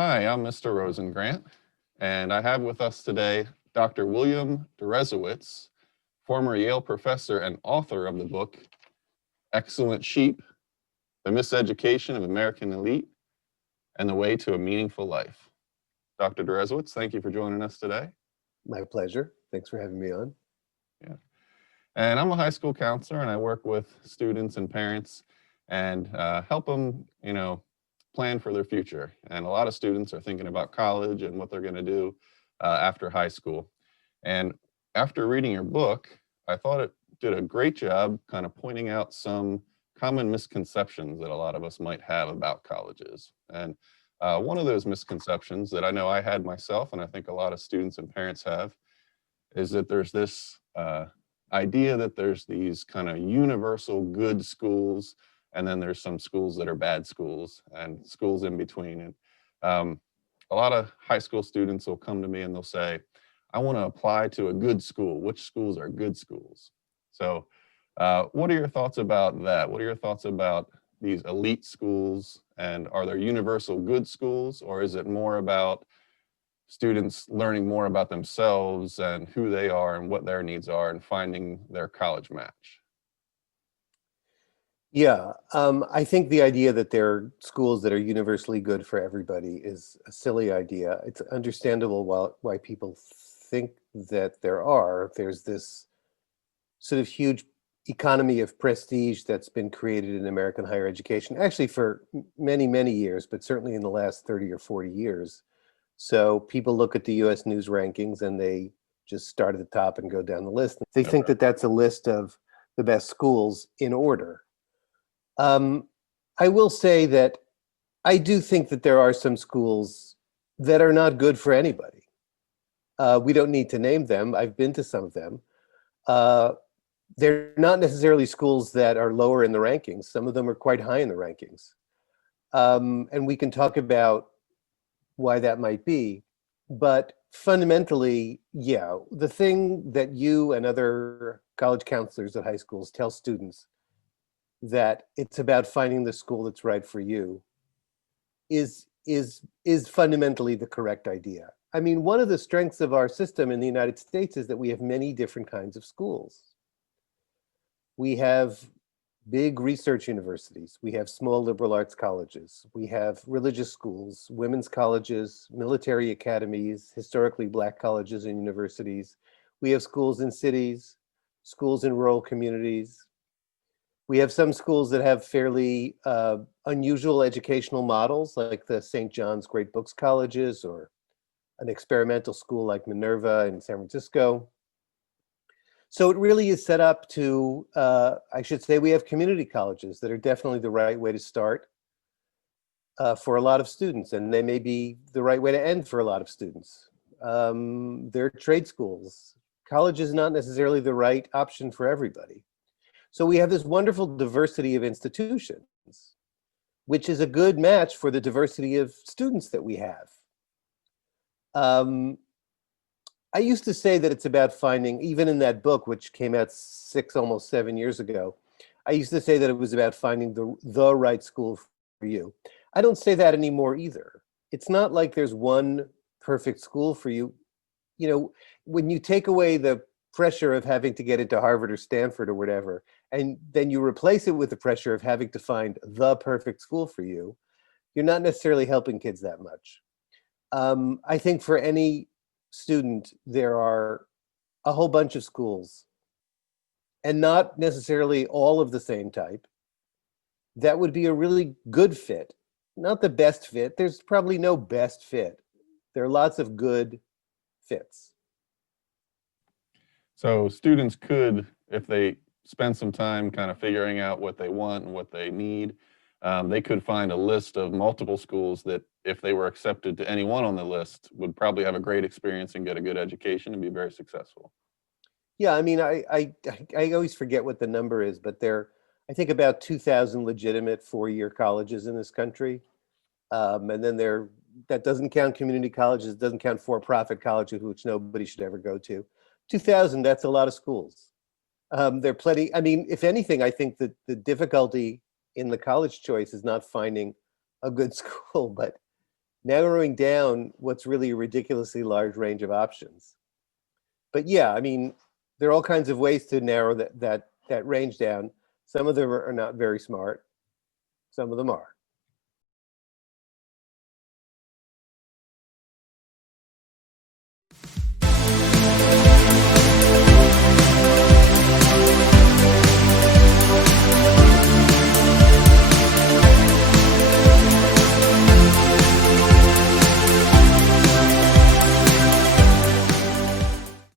Hi, I'm Mr. Rosengrant, and I have with us today Dr. William Deresiewicz, former Yale professor and author of the book Excellent Sheep, The Miseducation of American Elite, and the Way to a Meaningful Life. Dr. Deresiewicz, thank you for joining us today. My pleasure. Thanks for having me on. Yeah. And I'm a high school counselor, and I work with students and parents and help them, plan for their future. And a lot of students are thinking about college and what they're going to do after high school. And after reading your book, I thought it did a great job kind of pointing out some common misconceptions that a lot of us might have about colleges. And one of those misconceptions that I know I had myself, and I think a lot of students and parents have, is that there's this idea that there's these kind of universal good schools, and then there's some schools that are bad schools and schools in between. And a lot of high school students will come to me and they'll say, I want to apply to a good school. Which schools are good schools? So what are your thoughts about that? What are your thoughts about these elite schools? And are there universal good schools, or is it more about students learning more about themselves and who they are and what their needs are and finding their college match? Yeah, I think the idea that there are schools that are universally good for everybody is a silly idea. It's understandable why people think that there are. There's this sort of huge economy of prestige that's been created in American higher education, actually for many, many years, but certainly in the last 30 or 40 years. So people look at the US News rankings and they just start at the top and go down the list. They think Okay. that that's a list of the best schools in order. Um, I will say that I do think that there are some schools that are not good for anybody. We don't need to name them. I've been to some of them. Uh, they're not necessarily schools that are lower in the rankings. Some of them are quite high in the rankings. And we can talk about why that might be. But fundamentally, yeah, the thing that you and other college counselors at high schools tell students, that it's about finding the school that's right for you, is fundamentally the correct idea. I mean, one of the strengths of our system in the United States is that we have many different kinds of schools. We have big research universities. We have small liberal arts colleges. We have religious schools, women's colleges, military academies, historically Black colleges and universities. We have schools in cities, schools in rural communities. We have some schools that have fairly unusual educational models, like the St. John's Great Books Colleges, or an experimental school like Minerva in San Francisco. So it really is set up to, I should say, we have community colleges that are definitely the right way to start for a lot of students, and they may be the right way to end for a lot of students. There are trade schools. College is not necessarily the right option for everybody. So we have this wonderful diversity of institutions, which is a good match for the diversity of students that we have. Um, I used to say that it's about finding, even in that book, which came out almost 7 years ago, I used to say that it was about finding the right school for you. I don't say that anymore either. It's not like there's one perfect school for you. You know, when you take away the pressure of having to get into Harvard or Stanford or whatever, and then you replace it with the pressure of having to find the perfect school for you, you're not necessarily helping kids that much. I think for any student, there are a whole bunch of schools, and not necessarily all of the same type, that would be a really good fit. Not the best fit. There's probably no best fit. There are lots of good fits. So students could, if they spend some time kind of figuring out what they want and what they need, they could find a list of multiple schools that, if they were accepted to any one on the list, would probably have a great experience and get a good education and be very successful. Yeah, I mean, I always forget what the number is, but I think about 2,000 legitimate four-year colleges in this country. And then that doesn't count community colleges, doesn't count for-profit colleges, which nobody should ever go to. 2,000, that's a lot of schools. There are plenty, I mean, if anything, I think that the difficulty in the college choice is not finding a good school, but narrowing down what's really a ridiculously large range of options. But yeah, I mean, there are all kinds of ways to narrow that range down. Some of them are not very smart. Some of them are.